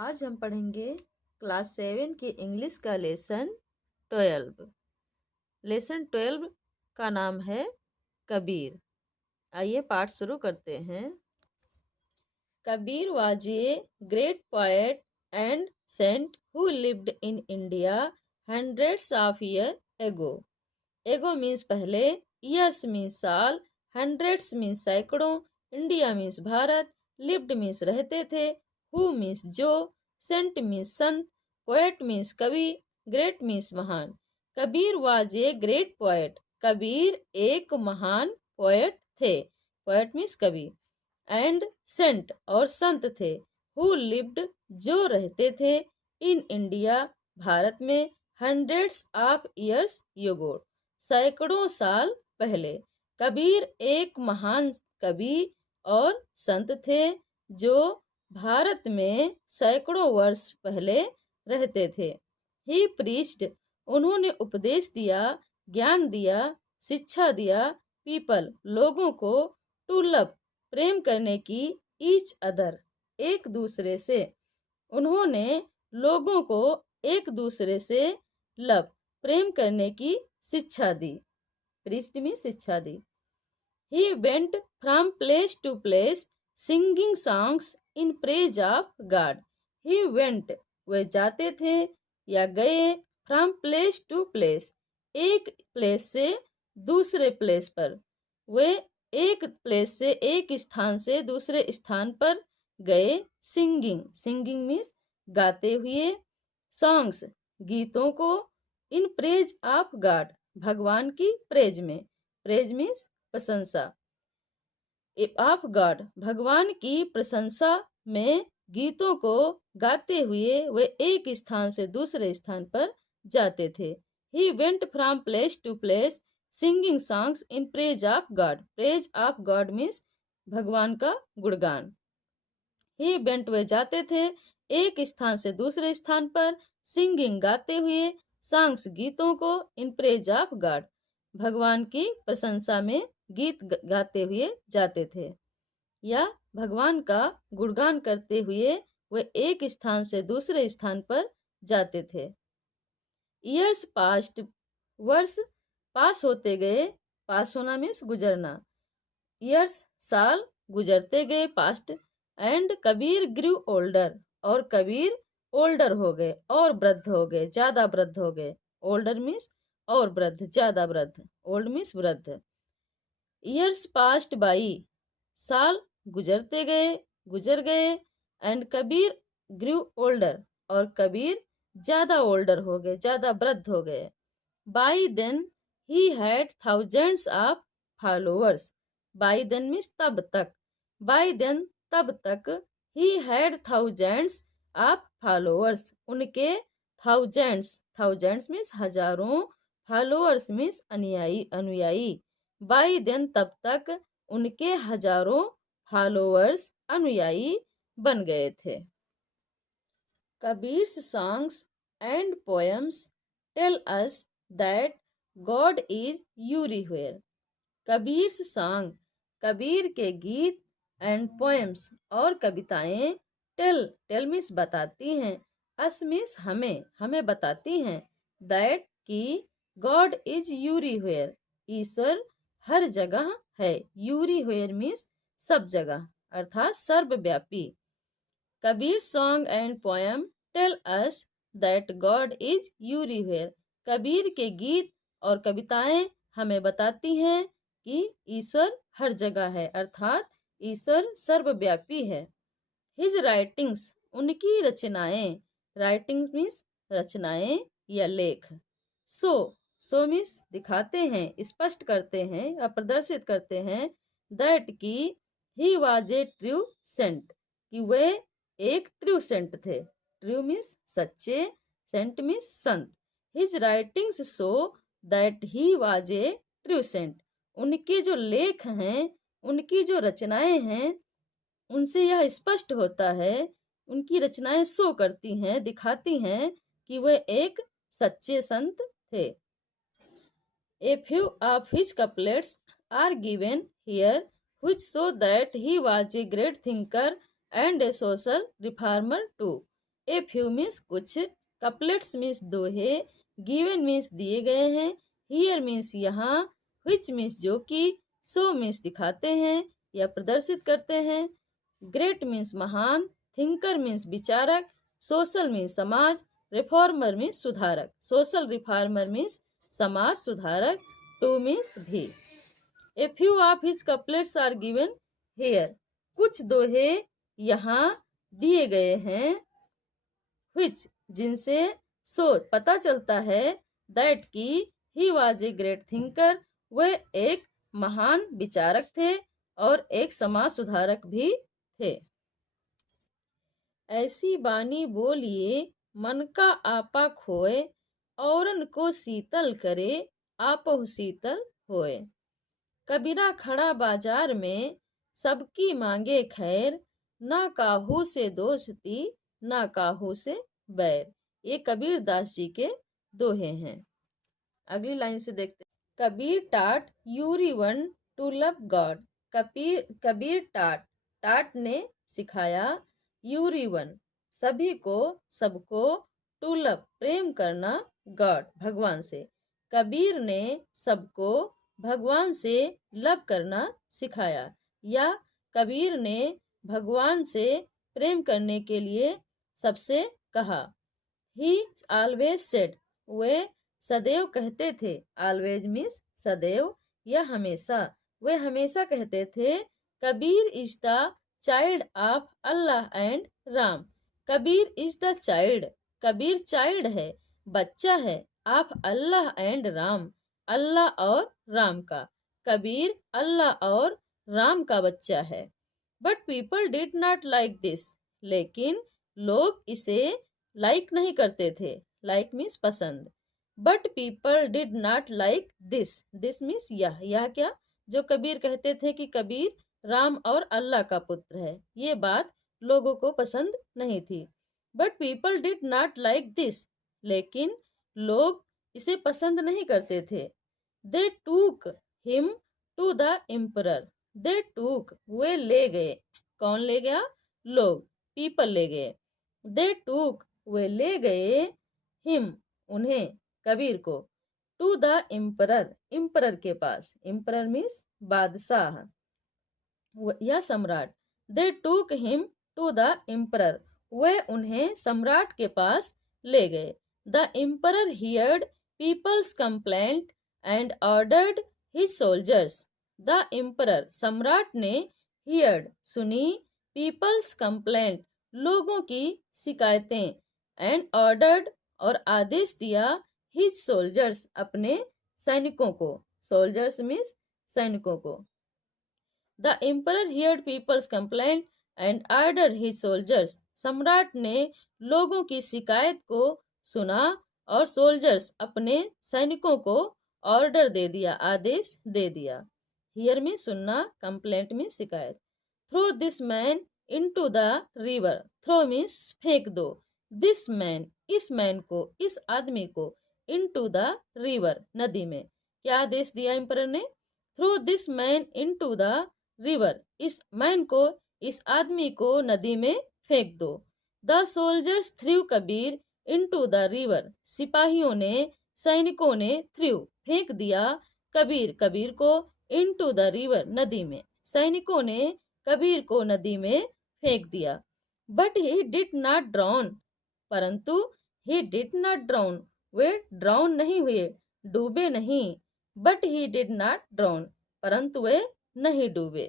आज हम पढ़ेंगे क्लास 7 की इंग्लिश का लेसन 12। लेसन 12 का नाम है कबीर। आइए पाठ शुरू करते हैं। Kabir was a great poet and saint who lived in India hundreds of year ago. Ago means पहले, ईयर्स मीन्स साल, हंड्रेड्स मीन्स सैकड़ों, India means Bharat, lived means रहते थे, हु मीन्स जो, सेंट मीन्स संत, पोएट मीन्स कवि, ग्रेट मीन्स महान। Kabir was a great poet. Kabir एक महान पोएट थे। पोएट मीन्स कवि। एंड सेंट और संत थे। हु लिव्ड जो रहते थे। इन इंडिया भारत में। हंड्रेड्स ऑफ ईयर्स एगो सैकड़ों साल पहले। कबीर एक महान कवि और संत थे जो भारत में सैकड़ों वर्ष पहले रहते थे। ही प्रीच्ड उन्होंने उपदेश दिया, ज्ञान दिया, शिक्षा दिया, पीपल लोगों को, टू लव प्रेम करने की, ईच अदर एक दूसरे से। उन्होंने लोगों को एक दूसरे से लव प्रेम करने की शिक्षा दी। प्रीच्ड में शिक्षा दी। He went from place to place singing songs in praise of God. He went वे जाते थे या गए, फ्रॉम प्लेस टू प्लेस एक प्लेस से दूसरे प्लेस पर। वे एक प्लेस से एक स्थान से दूसरे स्थान पर गए। सिंगिंग सिंगिंग मीन्स गाते हुए, सॉन्ग्स गीतों को, इन प्रेज ऑफ गॉड भगवान की प्रेज में। प्रेज मीन्स प्रशंसा। ऑफ गॉड भगवान की प्रशंसा में गीतों को गाते हुए वे एक स्थान से दूसरे स्थान पर जाते थे। He went from place to place singing songs in praise of God. Praise of God means भगवान का गुणगान। ही वेंट वे जाते थे एक स्थान से दूसरे स्थान पर, सिंगिंग गाते हुए, सॉन्ग्स गीतों को, इन प्रेज ऑफ गॉड भगवान की प्रशंसा में गीत गाते हुए जाते थे या भगवान का गुणगान करते हुए वे एक स्थान से दूसरे स्थान पर जाते थे। ईयर्स पास्ट वर्ष पास होते गए। पास होना मीन्स गुजरना। ईयर्स साल गुजरते गए, past. And Kabir grew older और कबीर ओल्डर हो गए और वृद्ध हो गए, ज्यादा वृद्ध हो गए। ओल्डर मीन्स और वृद्ध, ज्यादा वृद्ध। ओल्ड मीन्स वृद्ध। ईयर्स पास्ट बाई साल गुजरते गए, गुजर गए। एंड कबीर ग्रू ओल्डर और कबीर ज्यादा ओल्डर हो गए, ज्यादा वृद्ध हो गए। By then he had thousands of followers. By then means तब तक। बाई देन तब तक। He had thousands of followers उनके थाउजेंड्स, थाउजेंड्स मीन्स हजारों, फॉलोअर्स मीन्स अनुयायी, अनुयायी। बाई देन तब तक उनके हजारों फॉलोअर्स, अनुयायी बन गए थे। Kabir's songs and poems tell us that God is everywhere. Kabir's song Kabir के गीत, एंड पोएम्स और कविताएं, टेल मीन्स बताती हैं, अस मीन्स हमें, हमें बताती हैं, दैट कि गॉड इज एवरीवेयर ईश्वर हर जगह है। एवरीवेयर मीन्स सब जगह, अर्थात सर्वव्यापी। Kabir song and poem tell us that God is everywhere. Kabir के गीत और कविताएं हमें बताती हैं कि ईश्वर हर जगह है, अर्थात ईश्वर सर्वव्यापी है। हिज राइटिंग्स उनकी रचनाएं, राइटिंग्स मीन्स रचनाएं या लेख। सो मीन्स दिखाते हैं, स्पष्ट करते हैं या प्रदर्शित करते हैं, दैट कि he was a true saint कि वे एक ट्रू सेंट थे। ट्रू मीन्स सच्चे, सेंट मीन्स संत। His writings show that he was a true saint. उनके जो लेख हैं, उनकी जो रचनाएं हैं, उनसे यह स्पष्ट होता है, उनकी रचनाएं शो करती हैं, दिखाती हैं कि वे एक सच्चे संत थे। A few of his couplets are given here, which show that he was a great thinker and a social reformer too. A few means कुछ, कपलेट्स मीन्स दोहे, गिवन मीन्स दिए गए हैं, हियर मीन्स यहाँ, विच मीन्स जो कि, show means दिखाते हैं या प्रदर्शित करते हैं, ग्रेट मीन्स महान, थिंकर मीन्स विचारक, सोशल मीन्स समाज, रिफॉर्मर मीन्स सुधारक। सोशल रिफॉर्मर मीन्स समाज सुधारक, टू मीन्स भी। A few of his couplets are given here, कुछ दोहे यहाँ दिए गए हैं, which जिनसे सो पता चलता है, दैट की he was a great thinker, वे एक महान विचारक थे और एक समाज सुधारक भी थे। ऐसी बानी बोलिए मन का आपा खोए, औरन को शीतल करे आपहु शीतल होए। कबीरा खड़ा बाजार में सबकी मांगे खैर, ना काहू से दोस्ती ना काहू से बैर। ये कबीर दास जी के दोहे हैं। अगली लाइन से देखते हैं। कबीर टाट Yuri one two love God, Kabir टाट ने सिखाया, यूरी वन सभी को, सबको, टू लव प्रेम करना, गॉड भगवान से। कबीर ने सबको भगवान से लव करना सिखाया, या कबीर ने भगवान से प्रेम करने के लिए सबसे कहा। ही ऑलवेज सेड, वे सदैव कहते थे, ऑलवेज मीन्स सदैव या हमेशा, वे हमेशा कहते थे, Kabir is the child of Allah and Ram. Kabir is the child, Kabir child है, बच्चा है, ऑफ अल्लाह एंड राम, अल्लाह और राम का। कबीर अल्लाह और राम का बच्चा है। But people did not like this, लेकिन लोग इसे लाइक नहीं करते थे, लाइक मीन्स पसंद। But people did not like this, this means यह क्या, जो कबीर कहते थे कि कबीर राम और अल्लाह का पुत्र है, ये बात लोगों को पसंद नहीं थी। But people did not like this, लेकिन लोग इसे पसंद नहीं करते थे। They took him to the emperor, they took वे ले गए, कौन ले गया, लोग, पीपल ले गए। दे टूक वे ले गए, हिम उन्हें, कबीर को, टू द एम्परर एम्परर के पास, एम्परर मीन्स बादशाह या सम्राट। They took him to the emperor, वे उन्हें सम्राट के पास ले गए। The emperor heard people's complaint and ordered his soldiers, the emperor सम्राट ने, हियर्ड सुनी, पीपल्स कंप्लेंट लोगों की शिकायतें, एंड ऑर्डर्ड और आदेश दिया, हिज सोल्जर्स अपने सैनिकों को, सोल्जर्स मीन्स सैनिकों को। The emperor heard people's complaint and order his soldiers, सम्राट ने लोगों की शिकायत को सुना और सोल्जर्स अपने सैनिकों को ऑर्डर दे दिया, आदेश दे दिया। हियर में सुनना, कंप्लेंट में शिकायत। Throw this man into the river, throw means फेंक दो, दिस मैन इस मैन को, इस आदमी को, इनटू द रिवर नदी में। क्या आदेश दिया एम्परर ने, throw this man into the river, इस मैन को, इस आदमी को नदी में फेंक दो। The soldiers threw Kabir into the river, सिपाहियों ने, सैनिकों ने, थ्रू फेंक दिया, कबीर कबीर को, इनटू द रिवर नदी में, सैनिकों ने कबीर को नदी में फेंक दिया। But he did not drown, परंतु ही डिड नॉट ड्राउन वे ड्राउन नहीं हुए, डूबे नहीं। But he did not drown, परंतु वे नहीं डूबे।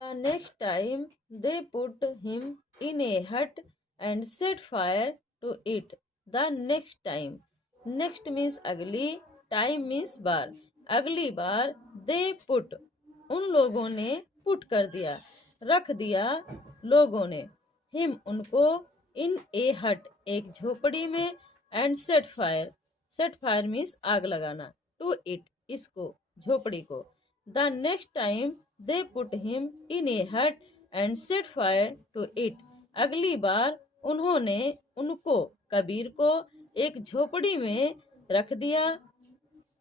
The next time they put him in a hut and set fire to it, the next time, next means अगली, टाइम मीन्स बार, अगली बार, दे पुट उन लोगों ने, पुट कर दिया, रख दिया लोगों ने, हिम उनको, इन ए हट एक झोपड़ी में, एंड सेट फायर मीन्स आग लगाना, टू इट इसको, झोपड़ी को। The next time they put him in a hut and set fire to it, अगली बार उन्होंने उनको, कबीर को, एक झोपड़ी में रख दिया,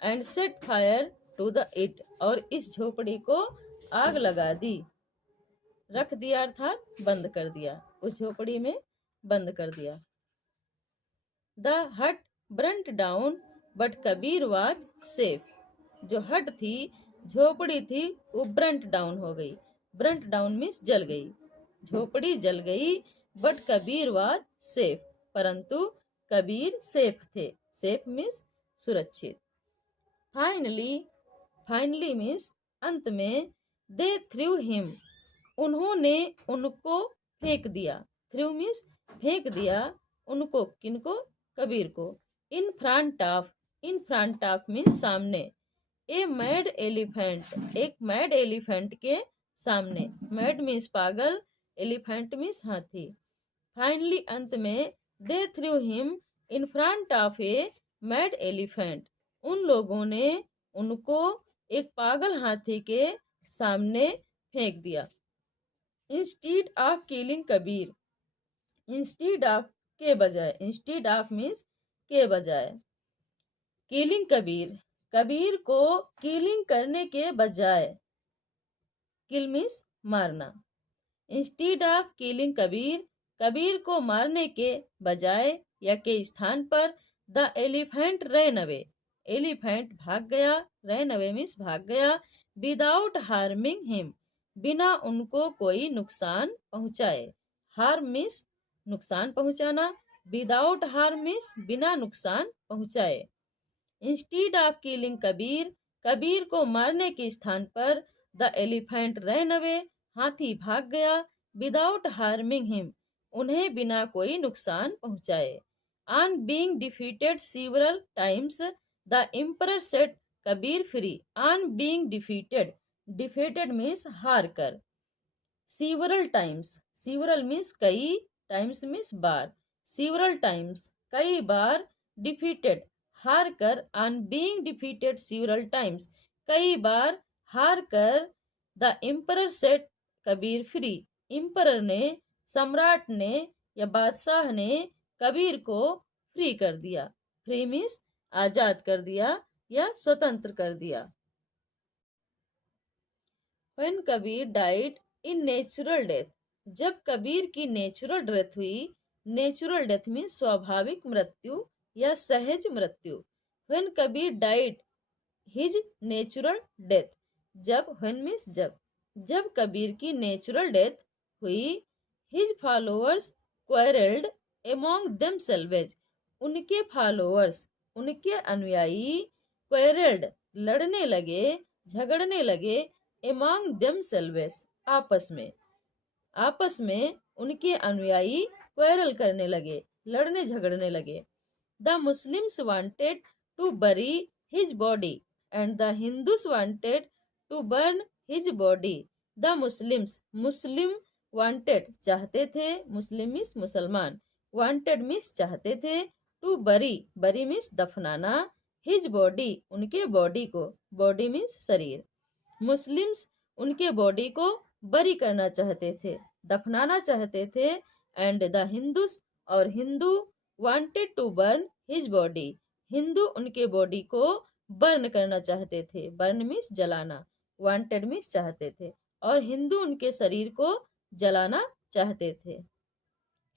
and set fire to the it और इस झोपड़ी को आग लगा दी, रख दिया अर्थात बंद कर दिया, उस झोपड़ी में बंद कर दिया। द हट Brunt down but Kabir was safe. जो हट थी, झोपड़ी थी, वो ब्रंट डाउन हो गई। ब्रंट डाउन मीन्स जल गई, झोपड़ी जल गई। बट कबीर वाज सेफ, परंतु कबीर सेफ थे। सेफ मीन्स सुरक्षित। फाइनली, फाइनली मीन्स अंत में। दे थ्रू हिम, उन्होंने उनको फेंक दिया। थ्रू मीन्स फेंक दिया। उनको, किनको? कबीर को। In front of, in front of means सामने। ए मैड एलिफेंट, एक मैड एलिफेंट के सामने। मैड मीन्स पागल, एलिफेंट मीन्स हाथी। फाइनली अंत में, they threw him in front of a mad elephant, उन लोगों ने उनको एक पागल हाथी के सामने फेंक दिया। Instead of killing Kabir, instead of के बजाय, इंस्टीड ऑफ मीन्स के बजाय। किलिंग कबीर, कबीर को किलिंग करने के बजाय। किल मीन्स मारना। Instead of killing Kabir, Kabir को मारने के बजाय या के स्थान पर। The elephant ran away, elephant भाग गया। रैन अवे मीन्स भाग गया। विदाउट हार्मिंग हिम, बिना उनको कोई नुकसान पहुंचाए। हार्म मीन्स नुकसान पहुंचाना। विदाउट हार्म मीन्स बिना नुकसान पहुंचाए। Instead of killing Kabir, Kabir को मारने के स्थान पर। द एलिफेंट रैन अवे, हाथी भाग गया। विदाउट हार्मिंग हिम, उन्हें बिना कोई नुकसान पहुंचाए। On being defeated several times, the emperor set Kabir free. On being defeated, defeated means हार कर। सीवरल टाइम्स, सीवरल मीन्स कई, टाइम्स मीन्स बार। सीवरल टाइम्स कई बार। डिफीटेड हार कर। On being defeated several times, कई बार हार कर। The emperor set Kabir free, emperor ने, सम्राट ने या बादशाह ने कबीर को फ्री कर दिया। फ्री मीन्स आजाद कर दिया या स्वतंत्र कर दिया। When Kabir died in natural death, जब कबीर की नेचुरल डेथ हुई। नेचुरल डेथ मीन्स स्वाभाविक मृत्यु या सहज मृत्यु। When Kabir died his natural death, जब, व्हेन मीन्स जब, जब कबीर की नेचुरल डेथ हुई। His followers quarrelled among themselves, उनके फॉलोअर्स, उनके अनुयायी। क्वारल्ड लड़ने लगे, झगड़ने लगे। एमॉन्ग देमसेल्व्स आपस में, आपस में उनके अनुयायी क्वारल करने लगे, लड़ने झगड़ने लगे। The Muslims wanted to bury his body and the Hindus wanted to burn his body. The Muslims, Muslim wanted चाहते थे, मुस्लिम मीन्स मुसलमान, वांटेड मीन्स चाहते थे। टू बरी, बरी मीन्स दफनाना। हिज बॉडी, उनके बॉडी को, बॉडी मीन्स शरीर। Muslims उनके बॉडी को बरी करना चाहते थे, दफनाना चाहते थे। एंड द हिंदूस, और Hindu wanted to burn his body, Hindu उनके बॉडी को बर्न करना चाहते थे। बर्न मीन्स जलाना, वांटेड मीन्स चाहते थे, और हिंदू उनके शरीर को जलाना चाहते थे।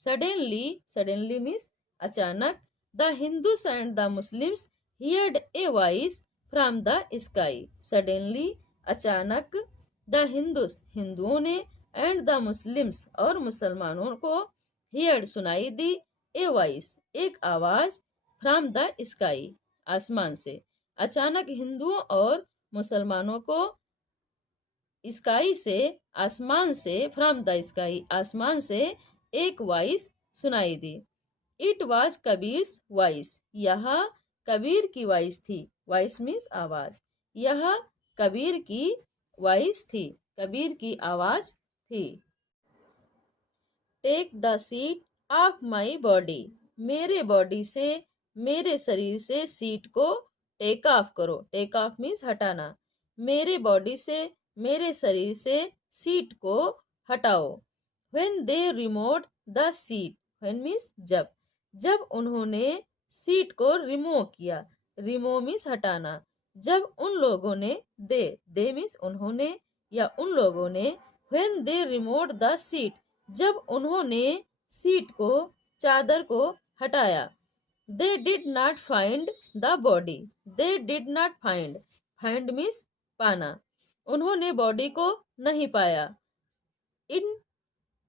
सडनली, सडनली मीन्स अचानक। The Hindus and the Muslims heard a voice from the sky. Suddenly अचानक। द हिंदूस, हिंदुओं ने। एंड द मुस्लिम्स, और मुसलमानों को। हियर्ड सुनाई दी। ए वॉइस एक आवाज। फ्रॉम द स्काई आसमान से। अचानक हिंदुओं और मुसलमानों को स्काई से, आसमान से, फ्रॉम द स्काई आसमान से एक वॉइस सुनाई दी। इट वाज कबीर्स वॉइस, यह कबीर की वॉइस थी। वॉइस मीन्स आवाज, यह कबीर की वॉइस थी, कबीर की आवाज थी। Take the sheet off my body, मेरे बॉडी से, मेरे शरीर से सीट को टेक ऑफ करो। टेक ऑफ मीन्स हटाना। मेरे बॉडी से, मेरे शरीर से सीट को हटाओ। When they remove the seat, when means जब, जब उन्होंने सीट को रिमूव किया। रिमूव मीन्स हटाना। जब उन लोगों ने, दे मीन्स उन्होंने या उन लोगों ने। When they remove the seat, जब उन्होंने सीट को, चादर को हटाया। They did not find the body. They did not find. Find means पाना. उन्होंने बॉडी को नहीं पाया. In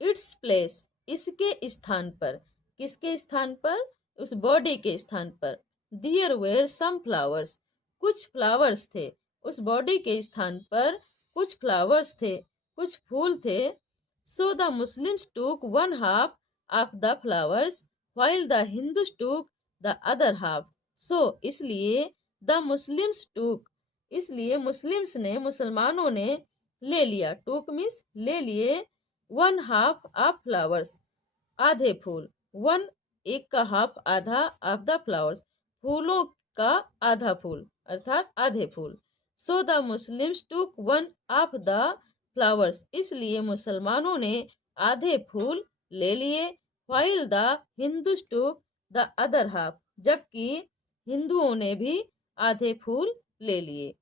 इट्स प्लेस, इसके स्थान पर. किसके स्थान पर? उस बॉडी के स्थान पर. देयर वेयर सम फ्लावर्स, कुछ फ्लावर्स थे. उस बॉडी के स्थान पर कुछ फ्लावर्स थे, कुछ फूल थे. So the Muslims took one half of the flowers while the Hindus took the other half. So इसलिए द मुस्लिम्स टूक, इसलिए मुस्लिम्स ने, मुसलमानों ने ले लिया. टूक मीन्स ले लिए. वन हाफ ऑफ फ्लावर्स, आधे फूल. वन एक का हाफ आधा, ऑफ द फ्लावर्स फूलों का आधा फूल, अर्थात आधे फूल. So the Muslims took one of the flowers, इसलिए मुसलमानों ने आधे फूल ले लिए. While the Hindus took the other half, जबकि हिंदुओं ने भी आधे फूल ले लिए.